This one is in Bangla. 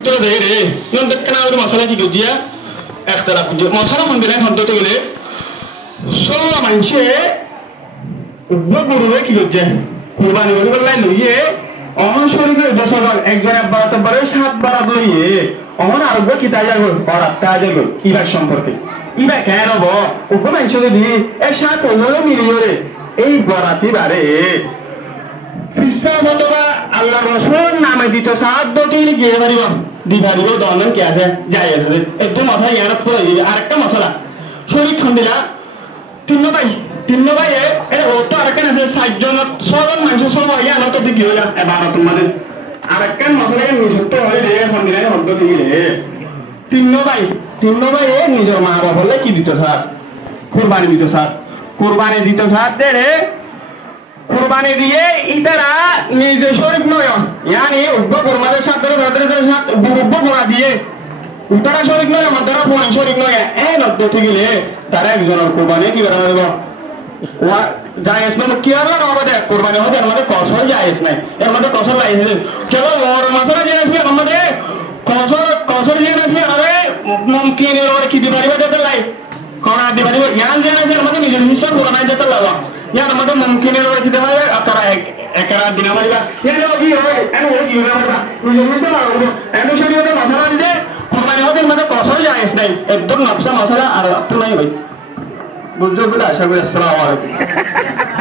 তোরা দে রে নন দেখনা ওর মশলা কি গজিয়া একতরা কুজে মশলা মন দিলে হন তো গেলে সোলা মানছে উব্ব গরুরে কি গজে কুরবানি করে বলাই লইয়ে অহন শরীরে দশবার একজন একবার তবারে সাতবার লইয়ে অহন আরোগ্য কি তাই যাবে আর আত্মা যাবে ইবার সম্পর্কে ইবা কেন হব উব্ব মানছে যদি এ সাত হলো মিলিয়ে রে এই বরাতি বারে ফিসাবতবা আল্লাহর রাসূল নামে দিত সাহায্য দিলে গিয়ে পারিব দিবারিব দনন কি আছে যাই আছে একদম মাথা ইয়ার পড়ে দিবে আরেকটা মশলা শরীর খান্দিলা তিন্ন ভাই এটা ওতো আরেকটা আছে 60 জন 6 জন মানুষ সব আইয়া না তো দিকি হইলা এবার তোমাদের আরেকটা মশলা নিযুক্ত হয়ে রে খান্দিলা হদ্দ দিলে তিন্ন ভাই নিজের মা বাবা বলে কি দিত স্যার কুরবানি দিত স্যার দে কুরবানি দিয়ে ইতারা নিজে শরীফ নয় ইয়ানি উব্ব কুরমাদের সাথে ভদ্রদের সাথে উব্ব গুণা দিয়ে উতারা শরীফ নয় মাদ্রা ফোন শরীফ নয় এ নদ্দ ঠিকলে তারা একজনের কুরবানি কি করা হবে ওয়া জায়েজ না কি আর না হবে কুরবানি হবে আমাদের কসর জায়েজ নাই এর মধ্যে কসর লাইছে কেবল ওর মশলা জায়েজ আছে আমাদের কসর জায়েজ আছে আমাদের মুমকিন এর ওর কি দিবারিবা দিতে লাই কোনা দিবারিবা জ্ঞান জায়েজ আছে আমাদের নিজের হিসাব কোনা দিতে লাগা यार मतलब मुमकिन है कि दवाई अकरा एकरा दिना वाला ये जो भी है एनो वो की होगा बता मुझे नहीं समझ आ रहा एनो शरीर में मसाला दे कुर्बानी होते मतलब कसर जायज नहीं एकदम नफसा मसाला और अब तो नहीं भाई बुजुर्ग बोला अच्छा कोई अस्सलाम वालेकुम